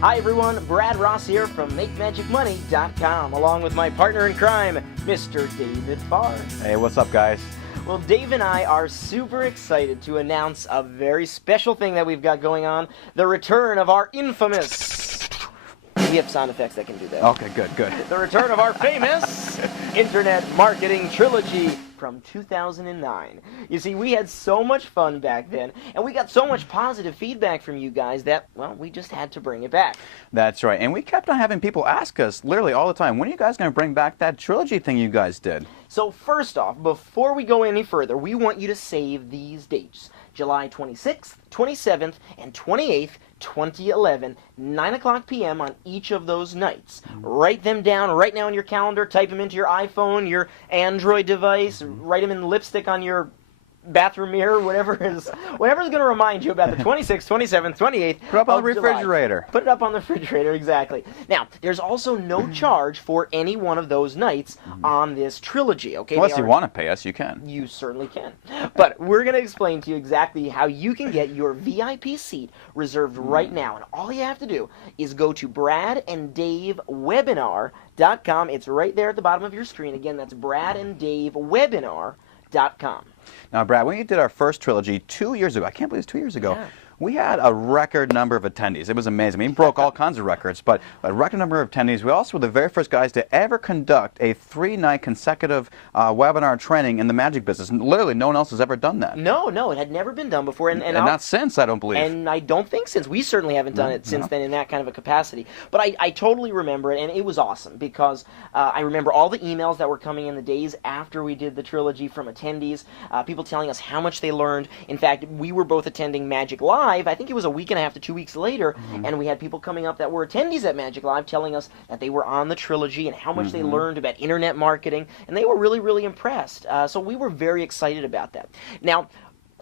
Hi everyone, Brad Ross here from MakeMagicMoney.com, along with my partner in crime, Mr. David Farr. Hey, what's up, guys? Well, Dave and I are super excited to announce a very special thing that we've got going on, the return of our infamous... We have sound effects that can do that. Okay, good. The return of our famous Internet Marketing Trilogy from 2009. You see, we had so much fun back then, and we got so much positive feedback from you guys that, well, we just had to bring it back. That's right, and we kept on having people ask us literally all the time, when are you guys going to bring back that trilogy thing you guys did? So first off, before we go any further, we want you to save these dates. July 26th, 27th, and 28th, 2011, 9 o'clock p.m. on each of those nights. Write them down right now in your calendar, type them into your iPhone, your Android device, write them in lipstick on your bathroom mirror, whatever's going to remind you about the 26th, 27th, 28th. Put it up on the refrigerator. July. Put it up on the refrigerator, exactly. Now, there's also no charge for any one of those nights on this trilogy, okay? Unless you want to pay us, you can. You certainly can. But we're going to explain to you exactly how you can get your VIP seat reserved right now. And all you have to do is go to bradanddavewebinar.com. It's right there at the bottom of your screen. Again, that's bradanddavewebinar.com. Now, Brad, when you did our first trilogy 2 years ago, I can't believe it's 2 years ago, Yeah. we had a record number of attendees. It was amazing. I mean, we broke all kinds of records, but a record number of attendees. We also were the very first guys to ever conduct a 3-night consecutive webinar training in the magic business. And literally, no one else has ever done that. No, it had never been done before. And not since, I don't believe. And I don't think since. We certainly haven't done it since then in that kind of a capacity. But I totally remember it, and it was awesome because I remember all the emails that were coming in the days after we did the trilogy from attendees, people telling us how much they learned. In fact, we were both attending Magic Live. I think it was a week and a half to 2 weeks later, and we had people coming up that were attendees at Magic Live telling us that they were on the trilogy and how much they learned about internet marketing, and they were really, really impressed. So we were very excited about that. Now,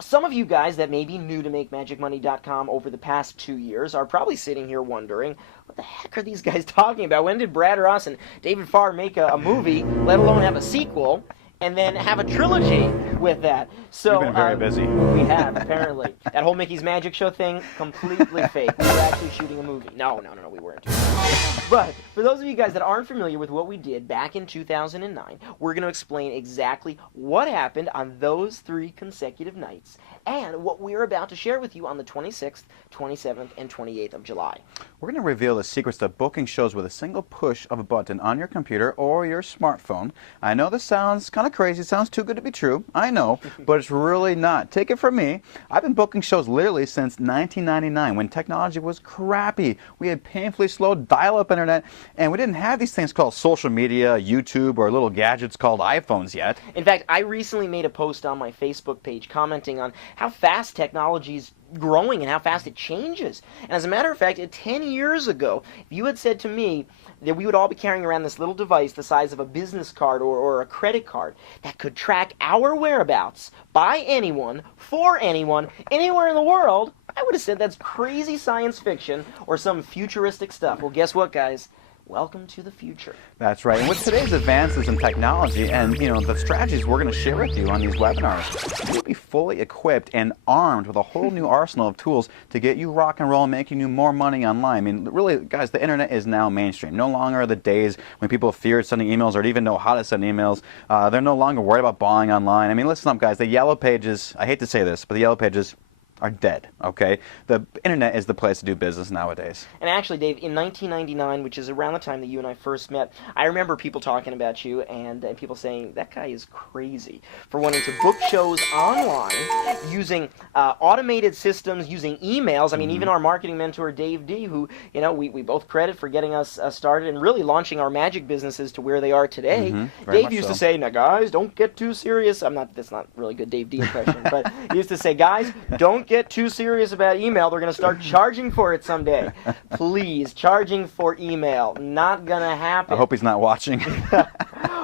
some of you guys that may be new to MakeMagicMoney.com over the past 2 years are probably sitting here wondering, what the heck are these guys talking about? When did Brad Ross and David Farr make a movie, let alone have a sequel, and then have a trilogy with that? So we've been very busy. We have, apparently. That whole Mickey's Magic Show thing, completely fake. We were actually shooting a movie. No, we weren't doing that. But for those of you guys that aren't familiar with what we did back in 2009, we're going to explain exactly what happened on those 3 consecutive nights and what we're about to share with you on the 26th, 27th, and 28th of July. We're going to reveal the secrets to booking shows with a single push of a button on your computer or your smartphone. I know this sounds kind of crazy. It sounds too good to be true. I know, but it's really not. Take it from me. I've been booking shows literally since 1999 when technology was crappy. We had painfully slow dial-up internet, and we didn't have these things called social media, YouTube, or little gadgets called iPhones yet. In fact, I recently made a post on my Facebook page commenting on how fast technology's growing and how fast it changes. And as a matter of fact, 10 years ago, if you had said to me that we would all be carrying around this little device the size of a business card or a credit card that could track our whereabouts by anyone, for anyone, anywhere in the world, I would have said that's crazy science fiction or some futuristic stuff. Well, guess what, guys? Welcome to the future. That's right. And with today's advances in technology and, the strategies we're going to share with you on these webinars, you'll be fully equipped and armed with a whole new arsenal of tools to get you rock and roll, making you more money online. I mean, really, guys, the internet is now mainstream. No longer are the days when people feared sending emails or didn't even know how to send emails. They're no longer worried about buying online. I mean, listen up, guys. The yellow pages, I hate to say this, but the yellow pages are dead, okay? The internet is the place to do business nowadays. And actually, Dave, in 1999, which is around the time that you and I first met, I remember people talking about you and people saying, that guy is crazy for wanting to book shows online using automated systems, using emails. I mean, even our marketing mentor, Dave D., who, we both credit for getting us started and really launching our magic businesses to where they are today. Dave used to say, now, guys, don't get too serious. That's not really good Dave D. impression, but he used to say, guys, don't get too serious about email. They're going to start charging for it someday. Please, charging for email. Not going to happen. I hope he's not watching.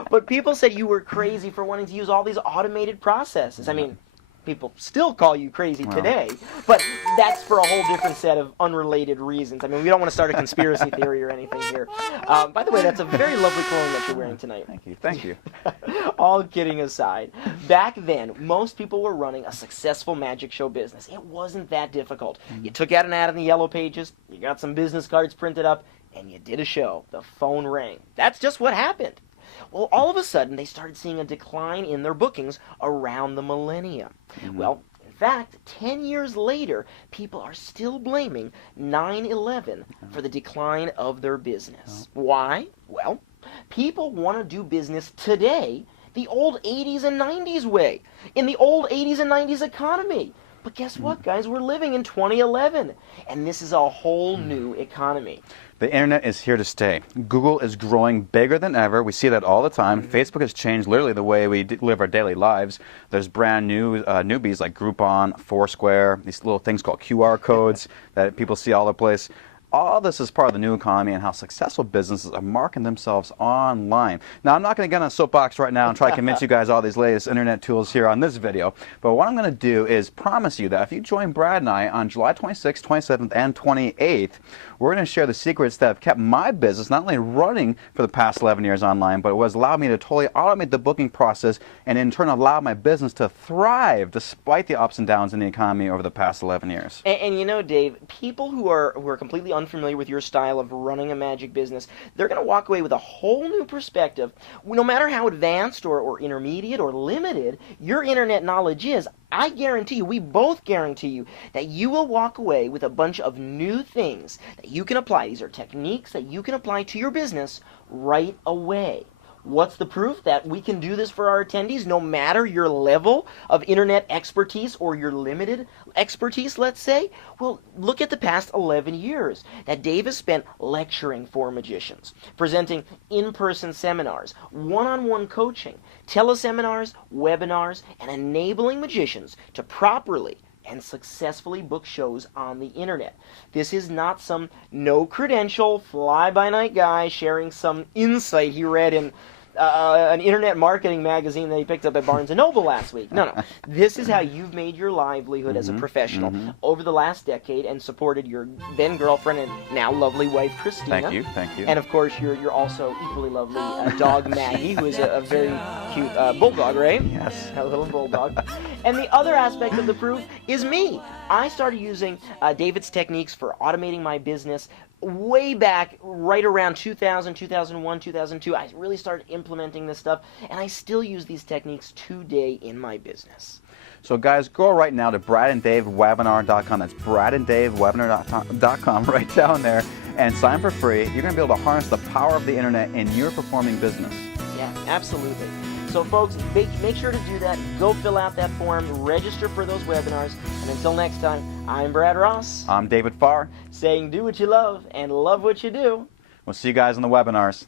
But people said you were crazy for wanting to use all these automated processes. I mean, people still call you crazy today, but that's for a whole different set of unrelated reasons. I mean, we don't want to start a conspiracy theory or anything here. By the way, that's a very lovely cologne that you're wearing tonight. Thank you. All kidding aside, back then, most people were running a successful magic show business. It wasn't that difficult. You took out an ad in the yellow pages, you you got some business cards printed up, and you did a show. The phone rang. That's just what happened. Well, all of a sudden, they started seeing a decline in their bookings around the millennium. Well, in fact, 10 years later, people are still blaming 9/11 for the decline of their business. Why? Well, people want to do business today the old 80s and 90s way, in the old 80s and 90s economy. But guess what, guys? We're living in 2011, and this is a whole new economy. The internet is here to stay. Google is growing bigger than ever. We see that all the time. Facebook has changed literally the way we live our daily lives. There's brand new newbies like Groupon, Foursquare, these little things called QR codes that people see all over the place. All this is part of the new economy and how successful businesses are marketing themselves online. Now, I'm not going to get on a soapbox right now and try to convince you guys all these latest internet tools here on this video, but what I'm going to do is promise you that if you join Brad and I on July 26th, 27th, and 28th, we're going to share the secrets that have kept my business not only running for the past 11 years online, but it has allowed me to totally automate the booking process and in turn allow my business to thrive despite the ups and downs in the economy over the past 11 years. And you know, Dave, people who are completely unfamiliar with your style of running a magic business, they're going to walk away with a whole new perspective. No matter how advanced or intermediate or limited your internet knowledge is, I guarantee you, we both guarantee you, that you will walk away with a bunch of new things that you can apply. These are techniques that you can apply to your business right away. What's the proof that we can do this for our attendees, no matter your level of internet expertise or your limited expertise, let's say? Well, look at the past 11 years that Dave has spent lecturing for magicians, presenting in-person seminars, one-on-one coaching, teleseminars, webinars, and enabling magicians to properly and successfully book shows on the internet. This is not some no-credential, fly-by-night guy sharing some insight he read in an internet marketing magazine that he picked up at Barnes & Noble last week. No. This is how you've made your livelihood as a professional over the last decade and supported your then-girlfriend and now lovely wife, Christina. Thank you. And, of course, you're also equally lovely dog, Maggie, who is a very cute bulldog, right? Yes. A little bulldog. And the other aspect of the proof is me. I started using David's techniques for automating my business way back, right around 2000, 2001, 2002. I really started implementing this stuff, and I still use these techniques today in my business. So guys, go right now to bradanddavewebinar.com. That's bradanddavewebinar.com right down there, and sign for free. You're going to be able to harness the power of the internet in your performing business. Yeah, absolutely. So folks, make sure to do that. Go fill out that form, register for those webinars, and until next time, I'm Brad Ross. I'm David Farr. Saying do what you love and love what you do. We'll see you guys on the webinars.